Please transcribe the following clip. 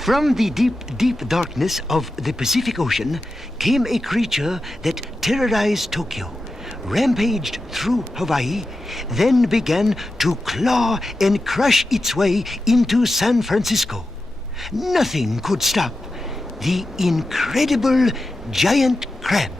From the deep, deep darkness of the Pacific Ocean came a creature that terrorized Tokyo, rampaged through Hawaii, then began to claw and crush its way into San Francisco. Nothing could stop the incredible giant crab.